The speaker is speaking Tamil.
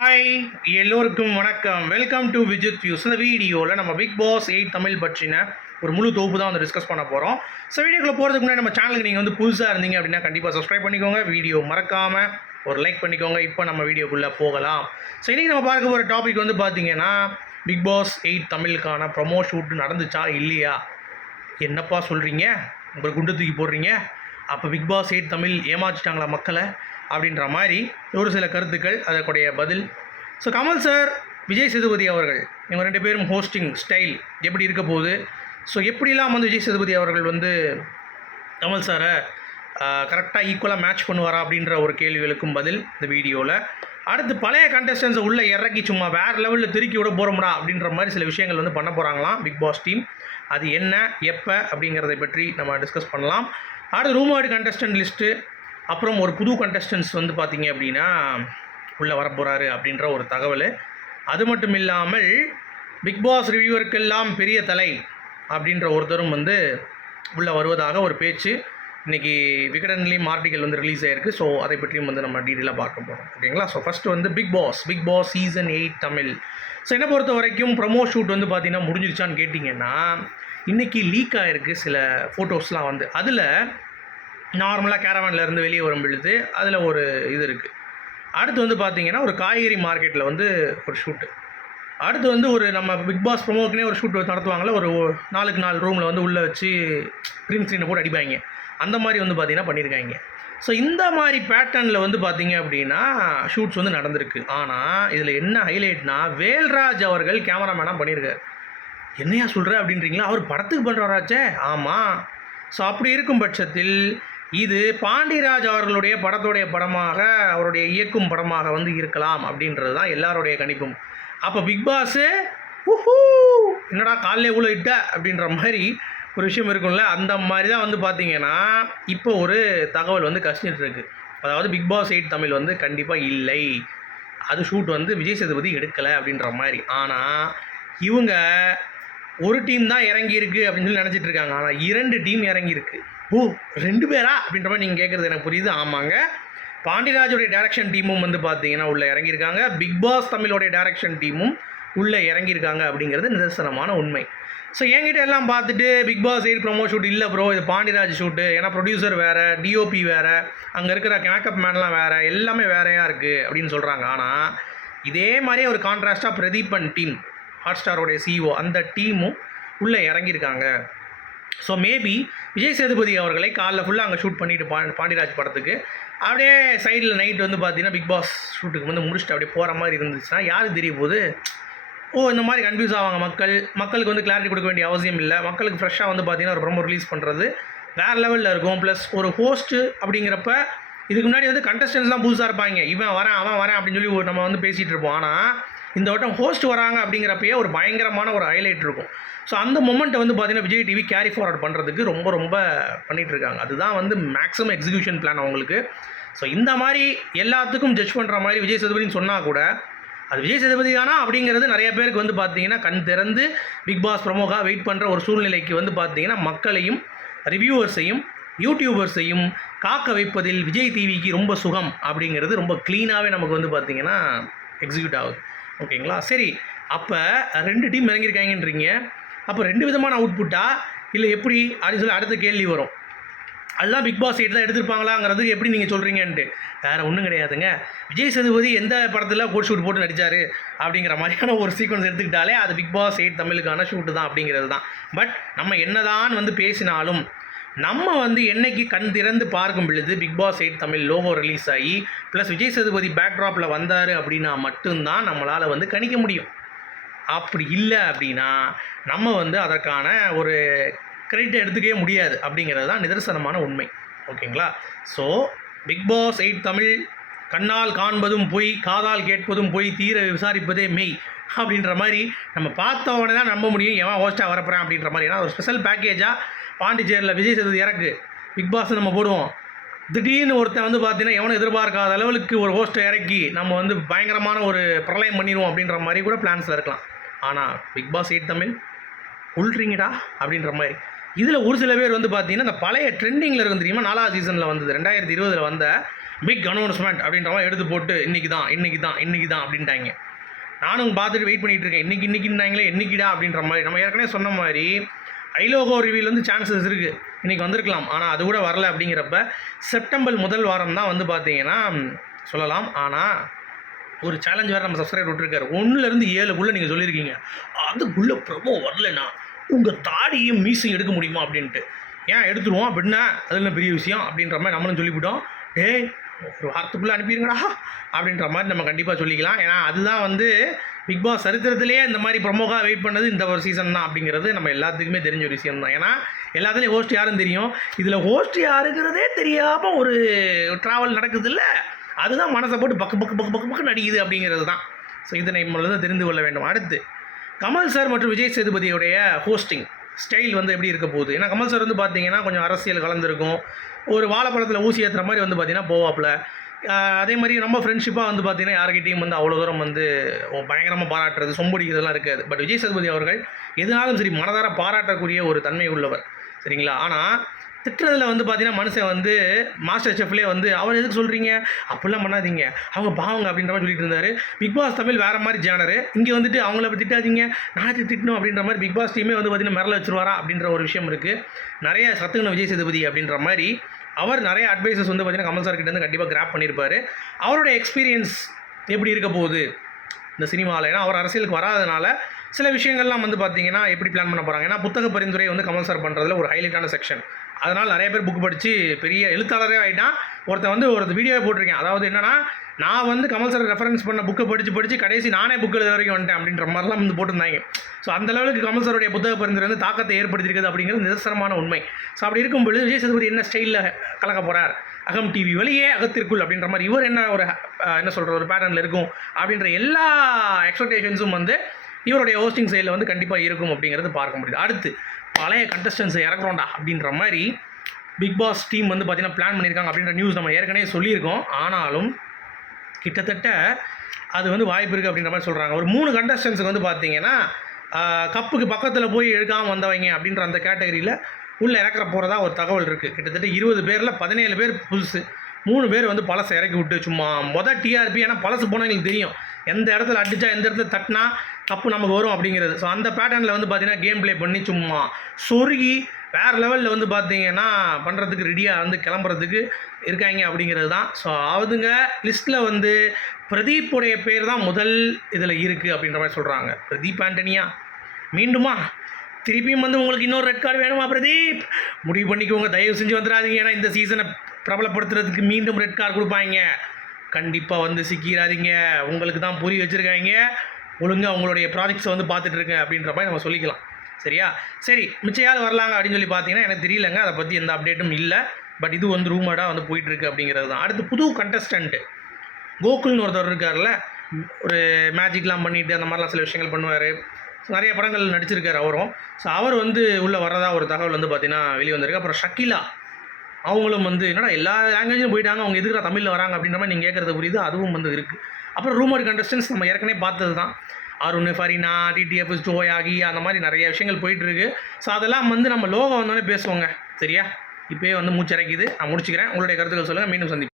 ஹாய் எல்லோருக்கும் வணக்கம். வெல்கம் டு விஜித் வியூஸ் இந்த வீடியோவில் நம்ம பிக் பாஸ் எயிட் தமிழ் பற்றின ஒரு முழு தொகுப்பு தான் வந்து டிஸ்கஸ் பண்ண போகிறோம் ஸோ வீடியோக்குள்ள போகிறதுக்கு முன்னாடி நம்ம சேனலுக்கு நீங்கள் வந்து புதுசாக இருந்தீங்க அப்படின்னா கண்டிப்பாக சப்ஸ்கிரைப் பண்ணிக்கோங்க. வீடியோ மறக்காமல் ஒரு லைக் பண்ணிக்கோங்க. இப்போ நம்ம வீடியோக்குள்ளே போகலாம். ஸோ இன்றைக்கி நம்ம பார்க்க போகிற டாபிக் வந்து பார்த்தீங்கன்னா பிக் பாஸ் எயிட் தமிழுக்கான ப்ரொமோ ஷூட் நடந்துச்சா இல்லையா? என்னப்பா சொல்கிறீங்க உங்களை குண்டு தூக்கி போடுறீங்க? அப்போ பிக் பாஸ் எயிட் தமிழ் ஏமாற்றிட்டாங்களா மக்களை? அப்படின்ற மாதிரி ஒரு சில கருத்துக்கள் அதற்குடைய பதில். ஸோ கமல் சார் விஜய் சேதுபதி அவர்கள் இவங்க ரெண்டு பேரும் ஹோஸ்டிங் ஸ்டைல் எப்படி இருக்க போகுது? ஸோ எப்படிலாம் வந்து விஜய் சேதுபதி அவர்கள் வந்து கமல் சாரை கரெக்டாக ஈக்குவலாக மேட்ச் பண்ணுவாரா அப்படின்ற ஒரு கேள்விகளுக்கும் பதில் இந்த வீடியோவில் அடுத்து பழைய கண்டஸ்டன்ஸை உள்ளே இறக்கி சும்மா வேறு லெவலில் திருக்கி விட போகிறோம்டா அப்படின்ற மாதிரி சில விஷயங்கள் வந்து பண்ண போகிறாங்களாம் பிக் பாஸ் டீம் அது என்ன எப்போ அப்படிங்கிறத பற்றி நம்ம டிஸ்கஸ் பண்ணலாம். அடுத்து ரூமர்டு கண்டஸ்டன்ட் லிஸ்ட்டு அப்புறம் ஒரு புது கண்டஸ்டன்ஸ் வந்து பார்த்தீங்க அப்படின்னா உள்ளே வரப்போகிறாரு அப்படின்ற ஒரு தகவல். அது மட்டும் இல்லாமல் பிக் பாஸ் ரிவ்யூவருக்கெல்லாம் பெரிய தலை அப்படின்ற ஒருத்தரும் வந்து உள்ளே வருவதாக ஒரு பேச்சு இன்றைக்கி விகடன்லேயும் ஆர்டிகல் வந்து ரிலீஸ் ஆகிருக்கு ஸோ அதை பற்றியும் வந்து நம்ம டீட்டெயிலாக பார்க்க போகிறோம் ஓகேங்களா ஸோ ஃபஸ்ட்டு வந்து Bigg Boss Bigg Boss season eight Tamil. So என்னை பொறுத்த வரைக்கும் ப்ரொமோ ஷூட் வந்து பார்த்தீங்கன்னா முடிஞ்சிருச்சான்னு கேட்டிங்கன்னா இன்றைக்கி லீக் ஆகிருக்கு சில ஃபோட்டோஸ்லாம் வந்து. அதில் நார்மலாக கேரவானில் வெளியே வரும் பொழுது அதில் ஒரு இது இருக்குது அடுத்து வந்து பார்த்தீங்கன்னா ஒரு காய்கறி மார்க்கெட்டில் வந்து ஒரு ஷூட்டு அடுத்து வந்து ஒரு நம்ம பிக் பாஸ் ப்ரொமோக்குனே ஒரு ஷூட் நடத்துவாங்கள்ல ஒரு நாலுக்கு நாலு ரூமில் வந்து உள்ளே வச்சு க்ரீன் ஸ்க்ரீனை போட்டு அடிப்பாங்க. அந்த மாதிரி வந்து பார்த்திங்கன்னா பண்ணியிருக்காங்க ஸோ இந்த மாதிரி பேட்டர்னில் வந்து பார்த்திங்க அப்படின்னா ஷூட்ஸ் வந்து நடந்திருக்கு. ஆனால் இதில் என்ன ஹைலைட்னா வேல்ராஜ் அவர்கள் கேமராமேனாக பண்ணியிருக்காரு என்னையா சொல்கிற அப்படின்றீங்களா? அவர் படத்துக்கு பண்ணுறாராச்சே ஆமாம் ஸோ அப்படி இருக்கும் பட்சத்தில் இது பாண்டியராஜ் அவர்களுடைய படத்துடைய படமாக அவருடைய இயக்கும் படமாக வந்து இருக்கலாம் அப்படின்றது தான் எல்லாருடைய கணிப்பும். அப்போ பிக்பாஸு உஹூ என்னடா காலையில் இவ்வளோ இட்ட? அப்படின்ற மாதிரி ஒரு விஷயம் இருக்கும்ல. அந்த மாதிரி தான் வந்து பார்த்தீங்கன்னா இப்போ ஒரு தகவல் வந்து கசிஞ்சிட்டு இருக்கு. அதாவது பிக் பாஸ் எயிட் தமிழ் வந்து கண்டிப்பாக இல்லை. அது ஷூட் வந்து விஜய் சேதுபதி எடுக்கலை அப்படின்ற மாதிரி. ஆனால் இவங்க ஒரு டீம் தான் இறங்கியிருக்கு அப்படின்னு சொல்லி நினச்சிட்டு இருக்காங்க. ஆனால் இரண்டு டீம் இறங்கியிருக்கு. ஓ ரெண்டு பேரா? அப்படின்ற மாதிரி நீங்கள் கேட்குறது எனக்கு புரியுது. ஆமாங்க. பாண்டியராஜோடைய டேரக்ஷன் டீமும் வந்து பார்த்தீங்கன்னா உள்ளே இறங்கியிருக்காங்க. பிக் பாஸ் தமிழோடைய டேரக்ஷன் டீமும் உள்ளே இறங்கியிருக்காங்க அப்படிங்கிறது நிதர்சனமான உண்மை. ஸோ என்கிட்ட எல்லாம் பார்த்துட்டு Bigg Boss eight promo shoot இல்லை ப்ரோ இது பாண்டியராஜ் ஷூட்டு ஏன்னா ப்ரொடியூசர் வேறு டிஓபி வேறு அங்கே இருக்கிற மேக்கப் மேன்லாம் வேறு எல்லாமே வேறையாக இருக்குது அப்படின்னு சொல்கிறாங்க ஆனால் இதே மாதிரியே ஒரு கான்ட்ராஸ்ட்டாக பிரதீபன் டீம் ஹாட் ஸ்டாரோடைய சிஇஓ அந்த டீமும் உள்ளே இறங்கியிருக்காங்க. ஸோ மேபி விஜய் சேதுபதி அவர்களை காலைல ஃபுல்லாக அங்கே ஷூட் பண்ணிட்டு பா பாண்டியராஜ் படத்துக்கு. அப்படியே சைடில் நைட் வந்து பார்த்தீங்கன்னா பிக் பாஸ் ஷூட்டுக்கு வந்து முடிச்சுட்டு அப்படியே போகிற மாதிரி இருந்துச்சுன்னா யாருக்கு தெரிய போகுது? ஓ இந்த மாதிரி கன்ஃபியூஸ் ஆவாங்க மக்கள். மக்களுக்கு வந்து கிளாரிட்டி கொடுக்க வேண்டிய அவசியம் இல்லை. மக்களுக்கு ஃப்ரெஷ்ஷாக வந்து பார்த்தீங்கன்னா ஒரு ப்ரொமோ ரிலீஸ் பண்ணுறது வேறு லெவலில் இருக்கும். ப்ளஸ் ஒரு ஹோஸ்ட்டு அப்படிங்கிறப்ப இதுக்கு முன்னாடி வந்து கண்டஸ்டன்ஸ்லாம் புதுசாக இருப்பாங்க. இவன் வரேன் அவன் வரேன் அப்படின்னு சொல்லி ஒரு நம்ம வந்து பேசிகிட்டு இருப்போம். ஆனால் இந்த வட்டம் ஹோஸ்ட் வராங்க அப்படிங்கிறப்பயே ஒரு பயங்கரமான ஒரு ஹைலைட் இருக்கும். ஸோ அந்த மொமெண்ட்டை வந்து பார்த்தீங்கன்னா விஜய் டிவி கேரி ஃபார்வர்ட் பண்ணுறதுக்கு ரொம்ப ரொம்ப பண்ணிகிட்டு இருக்காங்க. அதுதான் வந்து மேக்ஸிமம் எக்ஸிக்யூஷன் பிளான் அவங்களுக்கு. ஸோ இந்த மாதிரி எல்லாத்துக்கும் ஜட்ஜ் பண்ணுற மாதிரி விஜய் சேதுபதினு சொன்னால் கூட அது விஜய் சேதுபதி தானா அப்படிங்கிறது நிறைய பேருக்கு வந்து பார்த்தீங்கன்னா கண் திறந்து பிக் பாஸ் ப்ரமோகாக வெயிட் பண்ணுற ஒரு சூழ்நிலைக்கு வந்து பார்த்தீங்கன்னா மக்களையும் ரிவ்யூவர்ஸையும் யூடியூபர்ஸையும் காக்க வைப்பதில் விஜய் டிவிக்கு ரொம்ப சுகம் அப்படிங்கிறது ரொம்ப க்ளீனாகவே நமக்கு வந்து பார்த்திங்கன்னா எக்ஸிக்யூட் ஆகுது. ஓகேங்களா? சரி அப்போ ரெண்டு டீம் இறங்கியிருக்காங்கன்றீங்க. அப்போ ரெண்டு விதமான அவுட்புட்டா இல்லை எப்படி? அப்படின்னு சொல்லி அடுத்த கேள்வி வரும். அதுதான் பிக் பாஸ் தான் எடுத்திருப்பாங்களாங்கிறது எப்படி நீங்கள் சொல்கிறீங்கன்ட்டு வேறு ஒன்றும் கிடையாதுங்க. விஜய் சேதுபதி எந்த படத்தில் கோட் ஷூட் போட்டு நடித்தார் அப்படிங்கிற மாதிரியான ஒரு சீக்வன்ஸ் எடுத்துக்கிட்டாலே அது பிக் பாஸ் எயிட் தமிழுக்கான ஷூட்டு தான் அப்படிங்கிறது தான். பட் நம்ம என்னதான் வந்து பேசினாலும் நம்ம வந்து என்னைக்கு கண் திறந்து பார்க்கும் பொழுது Bigg Boss eight Tamil logo release ஆகி ப்ளஸ் விஜய் சேதுபதி பேக்ட்ராப்பில் வந்தார் அப்படின்னா மட்டும்தான் நம்மளால் வந்து கணிக்க முடியும். அப்படி இல்லை அப்படின்னா நம்ம வந்து அதற்கான ஒரு கிரெடிட் எடுத்துக்கவே முடியாது அப்படிங்கிறது தான் நிதர்சனமான உண்மை. ஓகேங்களா? So Bigg Boss eight Tamil கண்ணால் காண்பதும் பொய் காதால் கேட்பதும் பொய் தீர விசாரிப்பதே மெய் அப்படின்ற மாதிரி நம்ம பார்த்த உடனே தான் நம்ப முடியும். எவன் ஹோஸ்ட்டாக வரப்போகிறேன் அப்படின்ற மாதிரி. ஏன்னா ஒரு ஸ்பெஷல் பேக்கேஜாக பாண்டிச்சேரியில் விஜய் சேதுபதி இறக்கு. பிக் பாஸ் நம்ம போடுவோம். திடீர்னு ஒருத்தன் வந்து பார்த்தீங்கன்னா எவனும் எதிர்பார்க்காத அளவுக்கு ஒரு ஹோஸ்ட்டை இறக்கி நம்ம வந்து பயங்கரமான ஒரு பிரளயம் பண்ணிடுவோம் அப்படின்ற மாதிரி கூட பிளான்ஸில் இருக்கலாம். ஆனால் பிக் பாஸ் எயிட் தமிழ் உள்றீங்கடா அப்படின்ற மாதிரி. இதில் ஒரு சில பேர் வந்து பார்த்தீங்கன்னா இந்த பழைய ட்ரெண்டிங்கில் இருக்கும் தெரியுமா நாலாவது சீசனில் வந்தது. ரெண்டாயிரத்தி இருபதில் வந்த பிக் அனௌன்ஸ்மெண்ட் அப்படின்ற மாதிரி எடுத்து போட்டு இன்றைக்கி தான் இன்றைக்கி தான் இன்றைக்கி தான் அப்படின்ட்டாங்க. நானும் பார்த்துட்டு வெயிட் பண்ணிகிட்டு இருக்கேன். இன்றைக்கி இன்றைக்கின்றாங்களே என்னைக்கிடா அப்படின்ற மாதிரி. நம்ம ஏற்கனவே சொன்ன மாதிரி ஐலோகோ ரிவியில் வந்து சான்சஸ் இருக்குது இன்றைக்கி வந்திருக்கலாம். ஆனால் அது கூட வரல அப்படிங்கிறப்ப செப்டம்பர் முதல் வாரம் தான் வந்து பார்த்தீங்கன்னா சொல்லலாம். ஆனால் ஒரு சேலஞ்ச் வேறு நம்ம சப்ஸ்கிரைப் விட்டுருக்காரு. ஒன்றுலேருந்து ஏழுக்குள்ளே நீங்கள் சொல்லியிருக்கீங்க. அதுக்குள்ளே ப்ரமோ வரலன்னா உங்கள் தாடியும் மீசையும் எடுக்க முடியுமா அப்படின்ட்டு. ஏன் எடுத்துருவோம் அப்படின்னா அதில் பெரிய விஷயம் அப்படின்ற மாதிரி நம்மளும் சொல்லிவிட்டோம். ஏய் ஒரு வாரத்துக்குள்ளே அனுப்பிடுங்கடா அப்படின்ற மாதிரி நம்ம கண்டிப்பாக சொல்லிக்கலாம். ஏன்னா அதுதான் வந்து பிக் பாஸ் சரித்திரத்திலேயே இந்த மாதிரி ப்ரொமோக்காக வெயிட் பண்ணது இந்த ஒரு சீசன் தான் அப்படிங்கிறது நம்ம எல்லாத்துக்குமே தெரிஞ்ச ஒரு விஷயம் தான். ஏன்னா எல்லாத்துலேயும் ஹோஸ்ட் யாரும் தெரியும். இதில் ஹோஸ்ட் யாருங்கிறதே தெரியாமல் ஒரு ட்ராவல் நடக்குது இல்லை? அதுதான் மனசை போட்டு பக்கு பக்கு பக்கு பக்கு பக்கு நடிக்குது அப்படிங்கிறது தான். ஸோ இதனை நம்மளது தெரிந்து கொள்ள வேண்டும். அடுத்து கமல் சார் மற்றும் விஜய் சேதுபதியுடைய ஹோஸ்டிங் ஸ்டைல் வந்து எப்படி இருக்க போகுது? ஏன்னா கமல் சார் வந்து பார்த்தீங்கன்னா கொஞ்சம் அரசியல் கலந்துருக்கும். ஒரு வாழைப்பழத்தில் ஊசி ஏற்றுற மாதிரி வந்து பார்த்தீங்கன்னா போவாப்பில். அதே மாதிரி நம்ம ஃப்ரெண்ட்ஷிப்பாக வந்து பார்த்தீங்கன்னா யார்கிட்டையும் வந்து அவ்வளோ தூரம் வந்து பயங்கரமாக பாராட்டுறது சொம்படிக்கிறதுலாம் இருக்காது. பட் விஜய் சேதுபதி அவர்கள் எதுனாலும் சரி மனதார பாராட்டக்கூடிய ஒரு தன்மை உள்ளவர். சரிங்களா? ஆனால் திட்டுறதுல வந்து பார்த்தீங்கன்னா மனுஷன் வந்து மாஸ்டர் செஃப்லேயே வந்து அவர் எதுக்கு சொல்கிறீங்க அப்படிலாம் பண்ணாதீங்க. அவங்க பாவங்க அப்படின்ற மாதிரி சொல்லிட்டு இருந்தார். பிக் பாஸ் தமிழ் வேறு மாதிரி ஜேனரு. இங்கே வந்துட்டு அவங்கள போய் திட்டாதீங்க. நாளைக்கு திட்டணும் அப்படின்ற மாதிரி பிக் பாஸ் டீமே வந்து பார்த்தீங்கன்னா மிரள வச்சுருவாரா அப்படின்ற ஒரு விஷயம் இருக்குது நிறைய சத்துக்கணும் விஜய் சேதுபதி அப்படின்ற மாதிரி அவர் நிறைய அட்வைசஸ் வந்து பார்த்தீங்கன்னா கமல் சார் கிட்டேருந்து கண்டிப்பாக கிராப் பண்ணியிருப்பார் அவரோட எக்ஸ்பீரியன்ஸ் எப்படி இருக்க போகுது? இந்த சினிமாவில் ஏன்னா அவர் அரசியலுக்கு வராதனால சில விஷயங்கள்லாம் வந்து பார்த்தீங்கன்னா எப்படி பிளான் பண்ண போகிறாங்க ஏன்னா புத்தக பரிந்துரை வந்து கமல் சார் பண்ணுறதுல ஒரு ஹைலைட்டான செக்ஷன் அதனால் நிறைய பேர் புக் படித்து பெரிய எழுத்தாளரே ஆகிட்டான் ஒருத்தன் வந்து ஒரு வீடியோவே போட்டிருக்கேன். அதாவது என்னென்னா நான் வந்து கமல் சார் ரெஃபரன்ஸ் பண்ண புக்கை படித்து படித்து கடைசி நானே புக் எழுத வரைக்கும் வந்துட்டேன் அப்படின்ற மாதிரிலாம் வந்து போட்டிருந்தாங்க. ஸோ அந்த லெவலுக்கு கமல் சாருடைய புத்தக பரிந்துரை வந்து தாக்கத்தை ஏற்படுத்தியிருக்குது அப்படிங்கிறது நிதர்சனமான உண்மை. ஸோ அப்படி இருக்கும் பொழுது விஜய் சேதுபதி என்ன ஸ்டைலில் கலக்க போகிறார் அகம் டிவி வெளியே அகத்திற்குள் அப்படின்ற மாதிரி இவர் என்ன ஒரு என்ன சொல்கிற ஒரு பேட்டர்னில் இருக்கும்? அப்படின்ற எல்லா எக்ஸ்பெக்டேஷன்ஸும் வந்து இவருடைய ஹோஸ்டிங் சைடில் வந்து கண்டிப்பாக இருக்கும் அப்படிங்கிறது பார்க்க முடியுது. அடுத்து பழைய கண்டஸ்டன்ஸை இறக்குறோண்டா அப்படின்ற மாதிரி பிக் பாஸ் டீம் வந்து பார்த்தீங்கன்னா பிளான் பண்ணியிருக்காங்க அப்படின்ற நியூஸ் நம்ம ஏற்கனவே சொல்லியிருக்கோம். ஆனாலும் கிட்டத்தட்ட அது வந்து வாய்ப்பு இருக்குது அப்படின்ற மாதிரி சொல்கிறாங்க ஒரு மூணு கண்டஸ்டன்ஸுக்கு வந்து பார்த்தீங்கன்னா கப்புக்கு பக்கத்தில் போய் எழுக்காமல் வந்தவங்க அப்படின்ற அந்த கேட்டகரியில் உள்ளே இறக்குற போகிறதா ஒரு தகவல் இருக்குது கிட்டத்தட்ட இருபது பேரில் பதினேழு பேர் புதுசு. மூணு பேர் வந்து பழசை இறக்கி விட்டு சும்மா மொதல் டிஆர்பி ஏன்னா பழசு போனவங்களுக்கு தெரியும். எந்த இடத்துல அடித்தா எந்த இடத்துல தட்டினா தப்பு நமக்கு வரும் அப்படிங்கிறது. ஸோ அந்த பேட்டர்னில் வந்து பார்த்தீங்கன்னா கேம் ப்ளே பண்ணி சும்மா சொருகி வேறு லெவலில் வந்து பார்த்தீங்கன்னா பண்ணுறதுக்கு ரெடியாக வந்து கிளம்புறதுக்கு இருக்காங்க அப்படிங்கிறது தான். ஸோ அதுங்க லிஸ்ட்டில் வந்து பிரதீப்புடைய பேர் தான் முதல் இதில் இருக்குது அப்படின்ற மாதிரி சொல்கிறாங்க பிரதீப் ஆண்டனியா? மீண்டுமா? திருப்பியும் வந்து உங்களுக்கு இன்னொரு ரெட் கார்டு வேணுமா பிரதீப்? முடிவு பண்ணிக்கோங்க. தயவு செஞ்சு வந்துடாதீங்க. ஏன்னா இந்த சீசனை பிரபலப்படுத்துறதுக்கு மீண்டும் ரெட் கார்டு கொடுப்பாங்க. கண்டிப்பாக வந்து சிக்கிறாதீங்க உங்களுக்கு தான் புரிய வச்சுருக்காங்க. ஒழுங்காக உங்களுடைய ப்ராஜெக்ட்ஸை வந்து பார்த்துட்டு இருக்கேன் அப்படின்ற மாதிரி நம்ம சொல்லிக்கலாம். சரியா? சரி மிச்சையாவது வரலாங்க அப்படின்னு சொல்லி பார்த்தீங்கன்னா எனக்கு தெரியலங்க. அதை பற்றி எந்த அப்டேட்டும் இல்லை. பட் இது வந்து ரூமர்டாக வந்து போயிட்டுருக்கு அப்படிங்கிறது தான். அடுத்து புது கண்டஸ்டண்ட்டு கோகுல்னு ஒருத்தர் இருக்கார்ல ஒரு மேஜிக்லாம் பண்ணிவிட்டு அந்த மாதிரிலாம் சில விஷயங்கள் பண்ணுவார். நிறைய படங்கள் நடிச்சிருக்காரு அவரும். ஸோ அவர் வந்து உள்ளே வரதா ஒரு தகவல் வந்து பார்த்திங்கன்னா வெளியே வந்திருக்கு. அப்புறம் ஷக்கிலா. அவங்களும் வந்து என்னடா எல்லா லாங்குவேஜும் போயிட்டாங்க. அவங்க எதுக்குற தமிழில் வராங்க அப்படின்ற மாதிரி நீங்கள் கேட்குறது புரியுது. அதுவும் வந்து இருக்குது அப்புறம் ரூமர் கண்டஸ்டன்ஸ் நம்ம ஏற்கனவே பார்த்தது தான் அருண் ஃபரினா டிடிஎஃப் ஜோயாகி அந்த மாதிரி நிறைய விஷயங்கள் போயிட்டுருக்கு. ஸோ அதெல்லாம் வந்து நம்ம லோகம் வந்தோடனே பேசுவோங்க. சரியா? இப்போயே வந்து மூச்சரைக்குது நான் முடிச்சுக்கிறேன். உங்களுடைய கருத்துக்கள் சொல்லுங்கள் மீண்டும் சந்திப்போம்.